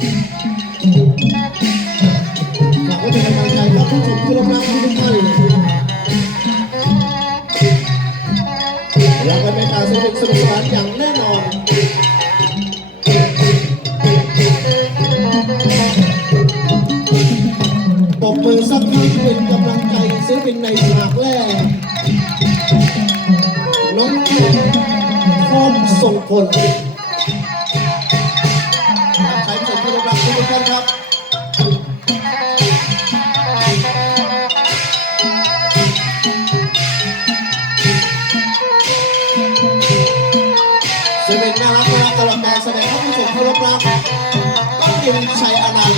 อยู่นี้ฝากไว้เป็นกำลังใจครับผู้ชมที่รักรักทุกท่านเราไปเป็นการสนุกสนุกสนานอย่างแน่นอนปรบมือสักครั้งเป็นกำลังใจศิลปินในฉากแรกน้องแอนพร้อมส่งผล ดงท่านผู้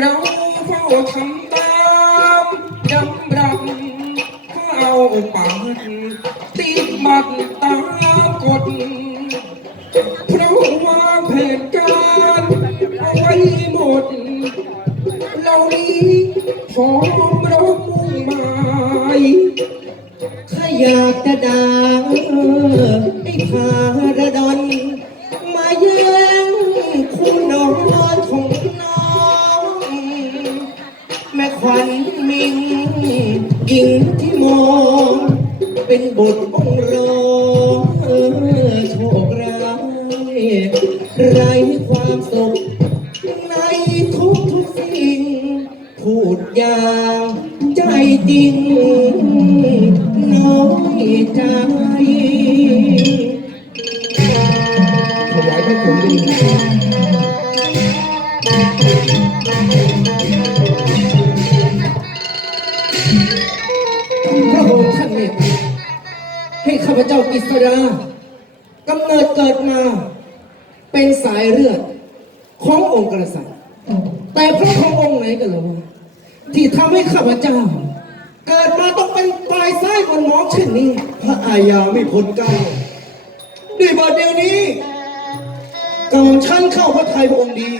เราเฝ้าทำตามดำรังเฝ้าปังติดบัตรตามกฎเพราะว่างแผนการเอาไว้หมดเหล่านี้พร้อมรบมุ่งหมายข้าอยากจะด่าไอ้พา เป็นบุตรองค์รองโชคร้ายไรความสุขในทุกทุกสิ่ง พูดอย่างใจจริงาพเจ้ากิษดากำเนิดเกิดมาเป็นสายเลือดขององค์กษัตริย์แต่พระขององค์ไหนกันล่ะวะที่ทำให้ข้าพเจ้า เกิดมาต้องเป็นปลายซ้ายบนหมองเช่นนี้ พระอาญาไม่พ้นเก้าด้วยบาดเดียวนี้กองชั้นเข้าพระไทยพระองค์ดี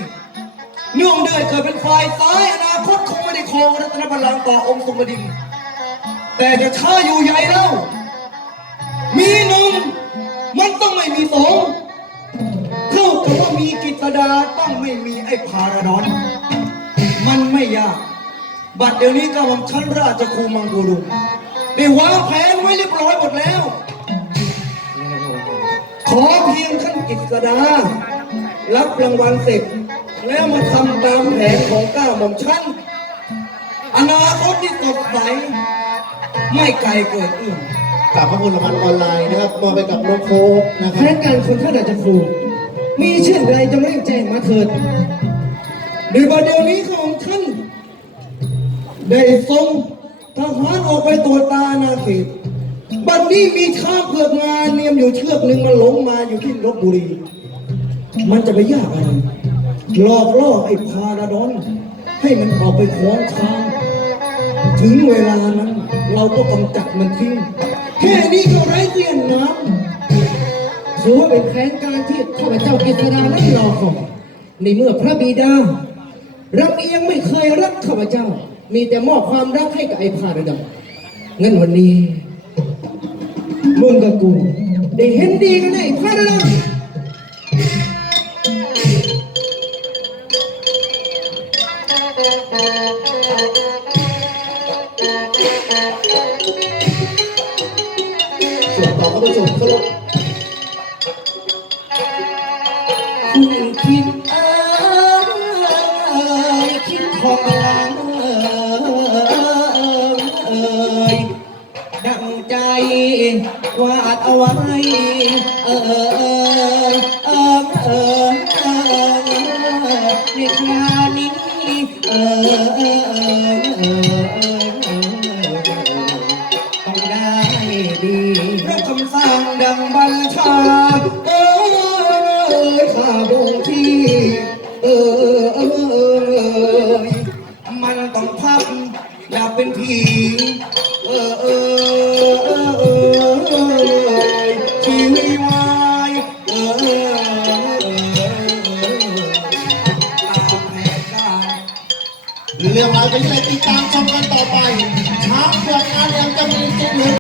เนื่องด้วยเกิดเป็นฝ่ายซ้ายอนาคตคงไม่ได้ครองรัตนบัลลังก์ต่อองค์ทรงบดินแต่จะช้าอยู่ใหญ่แล้ว นมันต้องไม่มีสงเท่ากับว่ามีกิตดาต้องไม่มีไอ้พาราดอนมันไม่ยากบัดเดี๋ยวนี้กำลังชั้นราชครูมังกรุงได้วางแผนไว้เรียบร้อยหมดแล้ว ขอเพียงท่านกิตดา รับรางวัลเสร็จ แล้วมาทำตามแผนของก้าวหม่อมชั้นอนาคตที่สดใสไม่ไกลเกินเอื้อ กับพระคุณรางวัลออนไลน์นะครับมอบไปกับน้องโคกนะคแผรับนการคนท่านอาจะครูมีเช่นไรจงเร่งแจ้งมาเถิดโดยบัดเดี๋ยวนี้ของท่านได้ส่งทหารออกไปตรวจตาอาเขตบัดนี้มีช้างเผือกงานเนียมอยู่เชือกหนึ่งมันหลงมาอยู่ที่ลบบุรี มันจะไปยากอะไรหลอกล่อไอ้พาราดอน ให้มันออกไปคล้องช้าง ถึงเวลานั้น เราก็กำจัดมันทิ้ง แค่นี้ก็ไร้เสียนน้ำถือว่าเป็นแผนการที่ข้าพเจ้ากฤษดานั้นรอคอยในเมื่อพระบิดารักเอียงไม่เคยรักข้าพเจ้า มีแต่มอบความรักให้กับไอ้พาราดอนงั้นวันนี้มึงกับกูได้เห็นดีกันไอ้พาราดอน ส่วนต่อก็ไปส่งเคารพคุณคิดเอ้ยคิดของลางเอยดังใจวาดเอาไว้เออเออเออเออในครานนี้เออเออ ชีวยเเรื่องราวเป็นอะไรติดตามชมกันต่อไปช้างเผือกงานยังจะมีสิ่ง